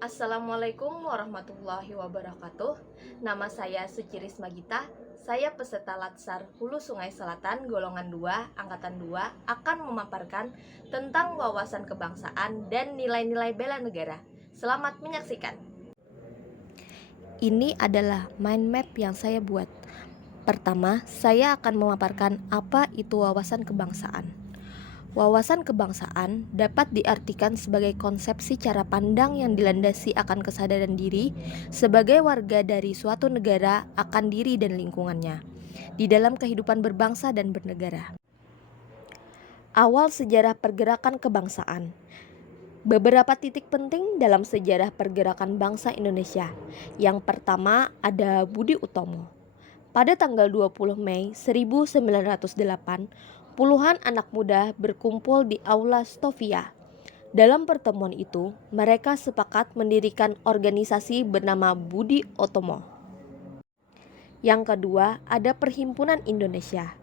Assalamualaikum warahmatullahi wabarakatuh. Nama saya Suci Risma Gita. Saya peserta Latsar Hulu Sungai Selatan golongan 2 angkatan 2 akan memaparkan tentang wawasan kebangsaan dan nilai-nilai bela negara. Selamat menyaksikan. Ini adalah mind map yang saya buat. Pertama, saya akan memaparkan apa itu wawasan kebangsaan. Wawasan kebangsaan dapat diartikan sebagai konsepsi cara pandang yang dilandasi akan kesadaran diri sebagai warga dari suatu negara akan diri dan lingkungannya di dalam kehidupan berbangsa dan bernegara. Awal sejarah pergerakan kebangsaan. Beberapa titik penting dalam sejarah pergerakan bangsa Indonesia. Yang pertama ada Budi Utomo. Pada tanggal 20 Mei 1908, puluhan anak muda berkumpul di Aula Stovia. Dalam pertemuan itu, mereka sepakat mendirikan organisasi bernama Budi Utomo. Yang kedua, ada Perhimpunan Indonesia.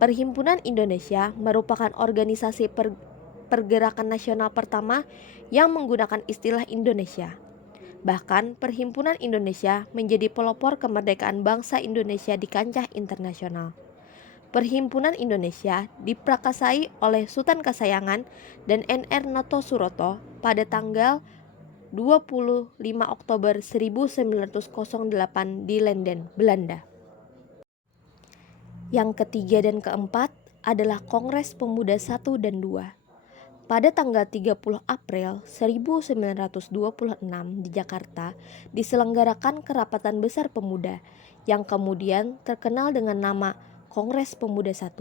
Perhimpunan Indonesia merupakan organisasi pergerakan nasional pertama yang menggunakan istilah Indonesia. Bahkan, Perhimpunan Indonesia menjadi pelopor kemerdekaan bangsa Indonesia di kancah internasional. Perhimpunan Indonesia diprakasai oleh Sultan Kasayangan dan Nr. Noto Suroto pada tanggal 25 Oktober 1908 di Lenden, Belanda. Yang ketiga dan keempat adalah Kongres Pemuda 1 dan 2. Pada tanggal 30 April 1926 di Jakarta diselenggarakan Kerapatan Besar Pemuda yang kemudian terkenal dengan nama Kongres Pemuda 1.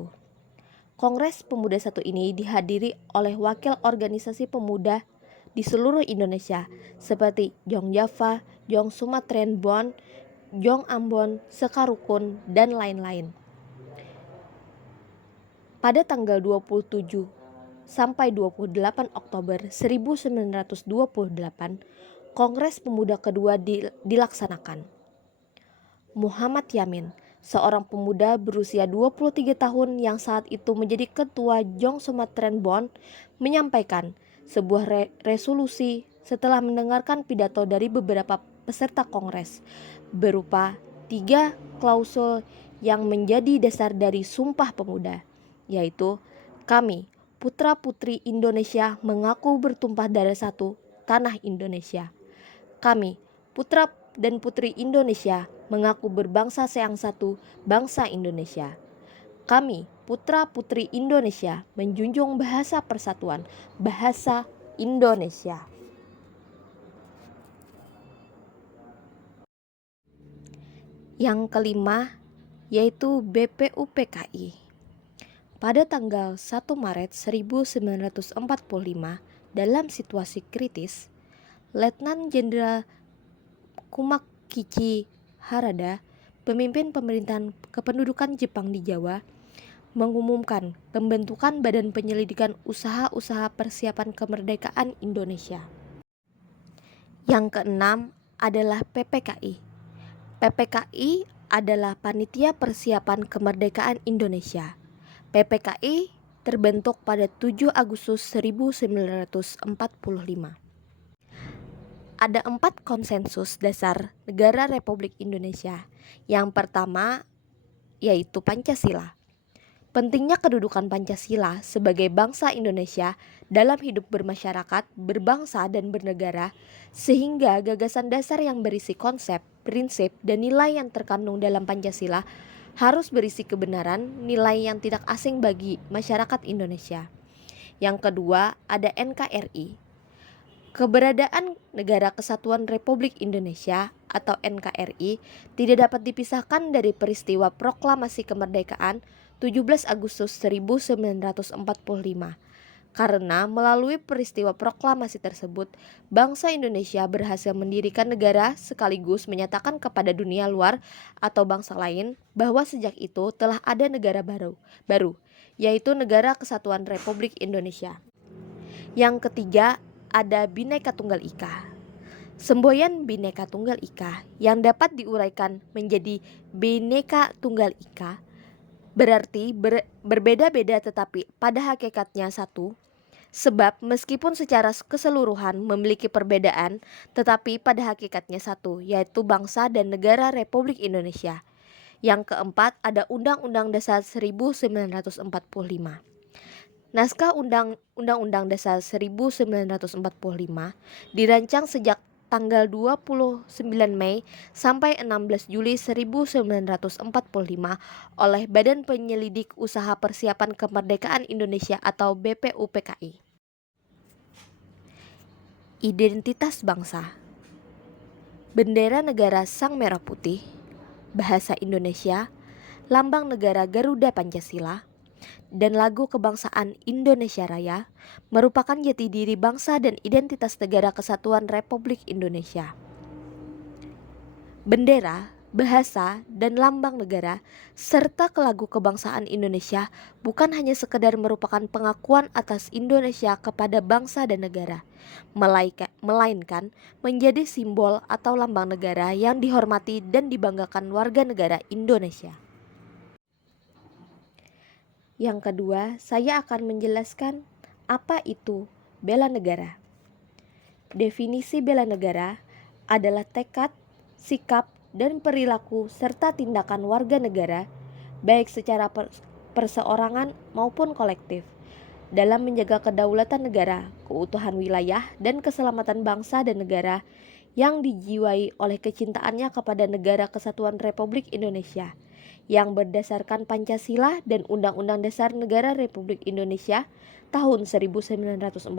Kongres Pemuda 1 ini dihadiri oleh wakil organisasi pemuda di seluruh Indonesia seperti Jong Java, Jong Sumatren Bon, Jong Ambon, Sekarukun, dan lain-lain. Pada tanggal 27 sampai 28 Oktober 1928, Kongres Pemuda kedua dilaksanakan. Muhammad Yamin, seorang pemuda berusia 23 tahun yang saat itu menjadi ketua Jong Sumatren Bon, menyampaikan sebuah resolusi setelah mendengarkan pidato dari beberapa peserta kongres berupa 3 klausul yang menjadi dasar dari Sumpah Pemuda, yaitu kami, putra-putri Indonesia, mengaku bertumpah darah satu, tanah Indonesia. Kami, putra dan putri Indonesia, mengaku berbangsa yang satu, bangsa Indonesia. Kami, putra-putri Indonesia, menjunjung bahasa persatuan, bahasa Indonesia. Yang kelima, yaitu BPUPKI. Pada tanggal 1 Maret 1945, dalam situasi kritis, Letnan Jenderal Kumakichi Harada, pemimpin pemerintahan kependudukan Jepang di Jawa, mengumumkan pembentukan Badan Penyelidikan Usaha-usaha Persiapan Kemerdekaan Indonesia. Yang keenam adalah PPKI. PPKI adalah Panitia Persiapan Kemerdekaan Indonesia. PPKI terbentuk pada 7 Agustus 1945. Ada 4 konsensus dasar negara Republik Indonesia. Yang pertama yaitu Pancasila. Pentingnya kedudukan Pancasila sebagai bangsa Indonesia dalam hidup bermasyarakat, berbangsa, dan bernegara, sehingga gagasan dasar yang berisi konsep, prinsip, dan nilai yang terkandung dalam Pancasila harus berisi kebenaran, nilai yang tidak asing bagi masyarakat Indonesia. Yang kedua, ada NKRI. Keberadaan Negara Kesatuan Republik Indonesia atau NKRI tidak dapat dipisahkan dari peristiwa Proklamasi Kemerdekaan 17 Agustus 1945. Karena melalui peristiwa proklamasi tersebut, bangsa Indonesia berhasil mendirikan negara sekaligus menyatakan kepada dunia luar atau bangsa lain bahwa sejak itu telah ada negara baru, yaitu Negara Kesatuan Republik Indonesia. Yang ketiga, ada Bhinneka Tunggal Ika. Semboyan Bhinneka Tunggal Ika yang dapat diuraikan menjadi Bhinneka Tunggal Ika berarti berbeda-beda tetapi pada hakikatnya satu. Sebab meskipun secara keseluruhan memiliki perbedaan, tetapi pada hakikatnya satu, yaitu bangsa dan negara Republik Indonesia. Yang keempat, ada Undang-Undang Dasar 1945. Naskah Undang-Undang Dasar 1945 dirancang sejak tanggal 29 Mei sampai 16 Juli 1945 oleh Badan Penyelidik Usaha Persiapan Kemerdekaan Indonesia atau BPUPKI. Identitas bangsa. Bendera negara Sang Merah Putih, bahasa Indonesia, lambang negara Garuda Pancasila, dan lagu kebangsaan Indonesia Raya merupakan jati diri bangsa dan identitas Negara Kesatuan Republik Indonesia. Bendera, bahasa, dan lambang negara serta lagu kebangsaan Indonesia bukan hanya sekedar merupakan pengakuan atas Indonesia kepada bangsa dan negara, melainkan menjadi simbol atau lambang negara yang dihormati dan dibanggakan warga negara Indonesia. Yang kedua, saya akan menjelaskan apa itu bela negara. Definisi bela negara adalah tekad, sikap, dan perilaku serta tindakan warga negara, baik secara perseorangan maupun kolektif, dalam menjaga kedaulatan negara, keutuhan wilayah, dan keselamatan bangsa dan negara yang dijiwai oleh kecintaannya kepada Negara Kesatuan Republik Indonesia, yang berdasarkan Pancasila dan Undang-Undang Dasar Negara Republik Indonesia tahun 1945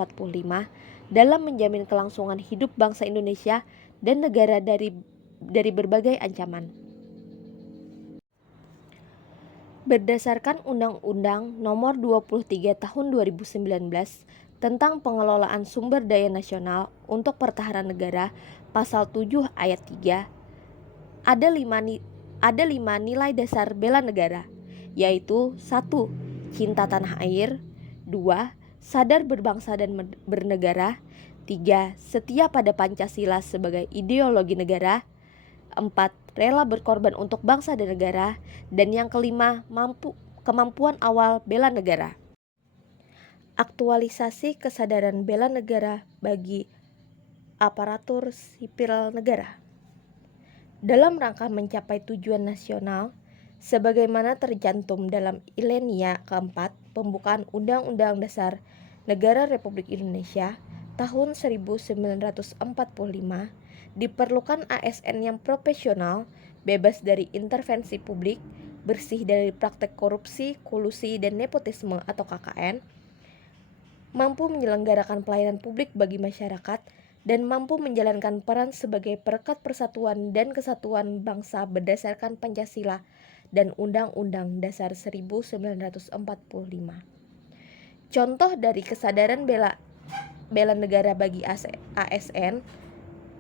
dalam menjamin kelangsungan hidup bangsa Indonesia dan negara dari berbagai ancaman. Berdasarkan Undang-Undang Nomor 23 Tahun 2019 tentang pengelolaan sumber daya nasional untuk pertahanan negara, Pasal 7 Ayat 3, ada lima nilai dasar bela negara, yaitu 1. Cinta tanah air, 2. Sadar berbangsa dan bernegara, 3. Setia pada Pancasila sebagai ideologi negara, 4. Rela berkorban untuk bangsa dan negara, dan yang kelima, kemampuan awal bela negara. Aktualisasi kesadaran bela negara bagi aparatur sipil negara. Dalam rangka mencapai tujuan nasional, sebagaimana tercantum dalam Ilenia keempat pembukaan Undang-Undang Dasar Negara Republik Indonesia tahun 1945, diperlukan ASN yang profesional, bebas dari intervensi publik, bersih dari praktek korupsi, kolusi, dan nepotisme atau KKN, mampu menyelenggarakan pelayanan publik bagi masyarakat, dan mampu menjalankan peran sebagai perekat persatuan dan kesatuan bangsa berdasarkan Pancasila dan Undang-Undang Dasar 1945. Contoh dari kesadaran bela negara bagi ASN: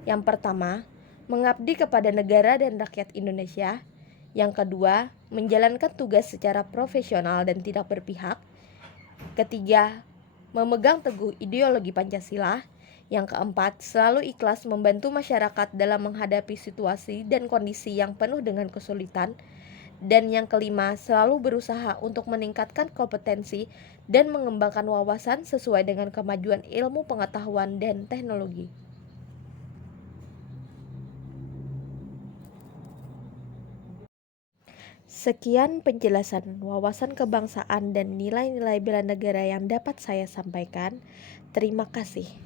yang pertama, mengabdi kepada negara dan rakyat Indonesia. Yang kedua, menjalankan tugas secara profesional dan tidak berpihak. Ketiga, memegang teguh ideologi Pancasila. Yang keempat, selalu ikhlas membantu masyarakat dalam menghadapi situasi dan kondisi yang penuh dengan kesulitan. Dan yang kelima, selalu berusaha untuk meningkatkan kompetensi dan mengembangkan wawasan sesuai dengan kemajuan ilmu pengetahuan dan teknologi. Sekian penjelasan wawasan kebangsaan dan nilai-nilai bela negara yang dapat saya sampaikan. Terima kasih.